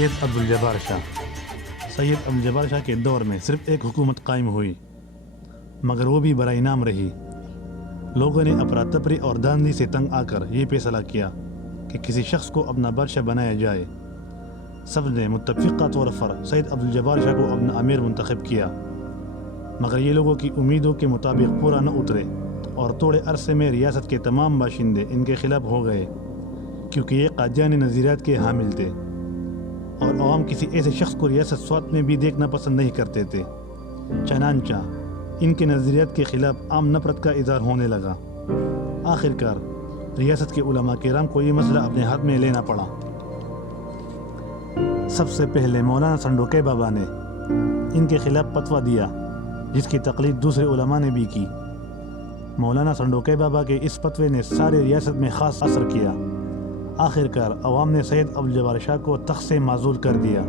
سید عبدالجبار شاہ۔ سید عبدالجبار شاہ کے دور میں صرف ایک حکومت قائم ہوئی، مگر وہ بھی برائے نام رہی۔ لوگوں نے افراتفری اور داندلی سے تنگ آ کر یہ فیصلہ کیا کہ کسی شخص کو اپنا بادشاہ بنایا جائے۔ سب نے متفقہ طور پر سید عبدالجبار شاہ کو اپنا امیر منتخب کیا، مگر یہ لوگوں کی امیدوں کے مطابق پورا نہ اترے اور تھوڑے عرصے میں ریاست کے تمام باشندے ان کے خلاف ہو گئے، کیونکہ یہ قادیانی نظریات کے حامل تھے اور عوام کسی ایسے شخص کو ریاست سوات میں بھی دیکھنا پسند نہیں کرتے تھے۔ چنانچہ ان کے نظریات کے خلاف عام نفرت کا اظہار ہونے لگا۔ آخر کار ریاست کے علماء کرام کو یہ مسئلہ اپنے ہاتھ میں لینا پڑا۔ سب سے پہلے مولانا صندوقی بابا نے ان کے خلاف فتویٰ دیا، جس کی تقلید دوسرے علماء نے بھی کی۔ مولانا صندوقی بابا کے اس فتوے نے سارے ریاست میں خاص اثر کیا۔ آخر کار عوام نے سید عبدالجبار شاہ کو تخت سے معزول کر دیا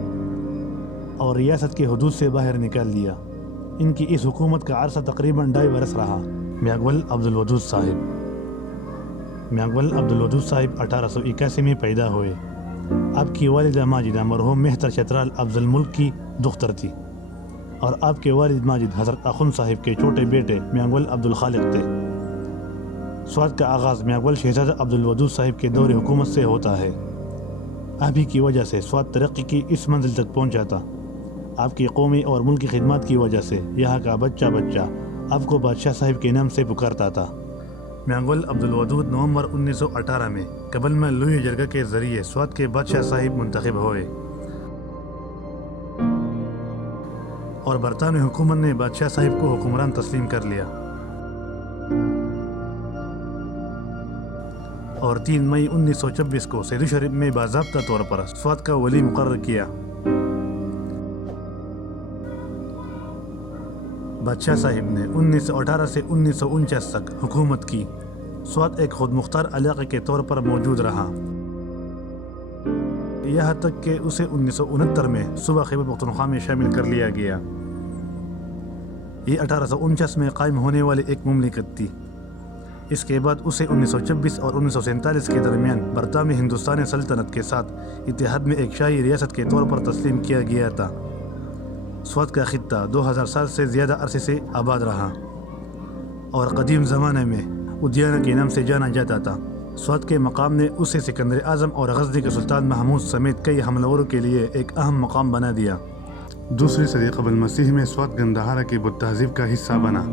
اور ریاست کے حدود سے باہر نکال دیا۔ ان کی اس حکومت کا عرصہ تقریباً 2.5 برس رہا۔ میاں عبدالودود صاحب عبدالودود صاحب 1881 میں پیدا ہوئے۔ آپ کی والدہ ماجدہ مرحوم مہتر چترال افضل ملک کی دختر تھی اور آپ کے والد ماجد حضرت اخند صاحب کے چھوٹے بیٹے میاں عبدالخالق تھے۔ سوات کا آغاز میاں شہزادہ عبدالودود صاحب کے دور حکومت سے ہوتا ہے۔ آپ ہی کی وجہ سے سوات ترقی کی اس منزل تک پہنچا تھا۔ آپ کی قومی اور ملکی خدمات کی وجہ سے یہاں کا بچہ آپ کو بادشاہ صاحب کے نام سے پکارتا تھا۔ میاں عبدالودود نومبر 1918 میں قبل میں لوئی جرگہ کے ذریعے سوات کے بادشاہ صاحب منتخب ہوئے اور برطانوی حکومت نے بادشاہ صاحب کو حکمران تسلیم کر لیا اور 3 مئی 1926 کو سیدو شریف میں باضابطہ طور پر سوات کا ولی مقرر کیا۔ بادشاہ صاحب نے 1918 سے 1949 تک حکومت کی۔ سوات ایک خود مختار علاقے کے طور پر موجود رہا، یہاں تک کہ اسے 1969 میں صوبہ خیبر پختونخوا میں شامل کر لیا گیا۔ یہ 1849 میں قائم ہونے والی ایک مملکت تھی۔ اس کے بعد اسے 1926 اور 1947 کے درمیان برطانوی ہندوستانی سلطنت کے ساتھ اتحاد میں ایک شاہی ریاست کے طور پر تسلیم کیا گیا تھا۔ سوات کا خطہ 2000 سال سے زیادہ عرصے سے آباد رہا اور قدیم زمانے میں ادیانہ کے نام سے جانا جاتا تھا۔ سوات کے مقام نے اسے سکندر اعظم اور غزنی کے سلطان محمود سمیت کئی حملوروں کے لیے ایک اہم مقام بنا دیا۔ 2 صدی قبل مسیح میں سوات گندہارا کی بدھ تہذیب کا حصہ بنا۔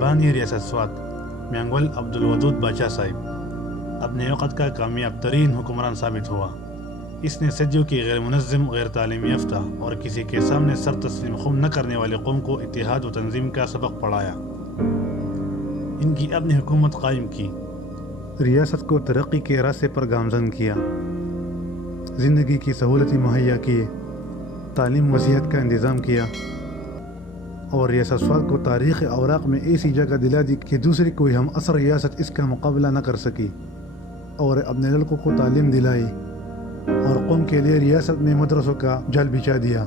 بانی ریاست سوات میاں عبدالودود بادشاہ صاحب اپنے وقت کا کامیاب ترین حکمران ثابت ہوا۔ اس نے صدیوں کی غیر منظم، غیر تعلیم یافتہ اور کسی کے سامنے سر تسلیم خم نہ کرنے والے قوم کو اتحاد و تنظیم کا سبق پڑھایا۔ ان کی اپنی حکومت قائم کی، ریاست کو ترقی کے راستے پر گامزن کیا، زندگی کی سہولتیں مہیا کیے، تعلیم و صحت کا انتظام کیا اور ریاست سوات کو تاریخ اوراق میں ایسی جگہ دلا دی کہ دوسری کوئی ہم عصر ریاست اس کا مقابلہ نہ کر سکی، اور اپنے لڑکوں کو تعلیم دلائی اور قوم کے لیے ریاست میں مدرسوں کا جال بچھا دیا،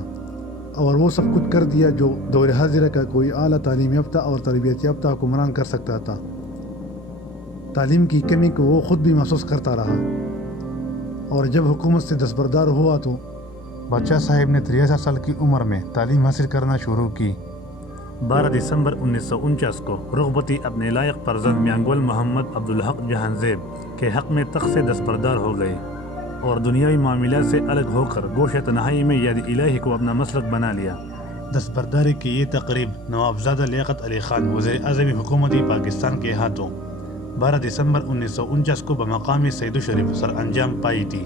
اور وہ سب کچھ کر دیا جو دور حاضرہ کا کوئی اعلیٰ تعلیم یافتہ اور تربیت یافتہ حکمران کر سکتا تھا۔ تعلیم کی کمی کو وہ خود بھی محسوس کرتا رہا، اور جب حکومت سے دستبردار ہوا تو بادشاہ صاحب نے 63 سال کی عمر میں تعلیم حاصل کرنا شروع کی۔ 12 دسمبر 1949 کو رغبتی اپنے لائق فرزند میاں محمد عبدالحق جہانزیب کے حق میں تخت سے دستبردار ہو گئے اور دنیاوی معاملات سے الگ ہو کر گوشہ تنہائی میں یاد الہی کو اپنا مسلک بنا لیا۔ دستبرداری کی یہ تقریب نوابزادہ لیاقت علی خان وزیر اعظم حکومتی پاکستان کے ہاتھوں 12 دسمبر 1949 کو بمقام سیدو شریف سر انجام پائی تھی۔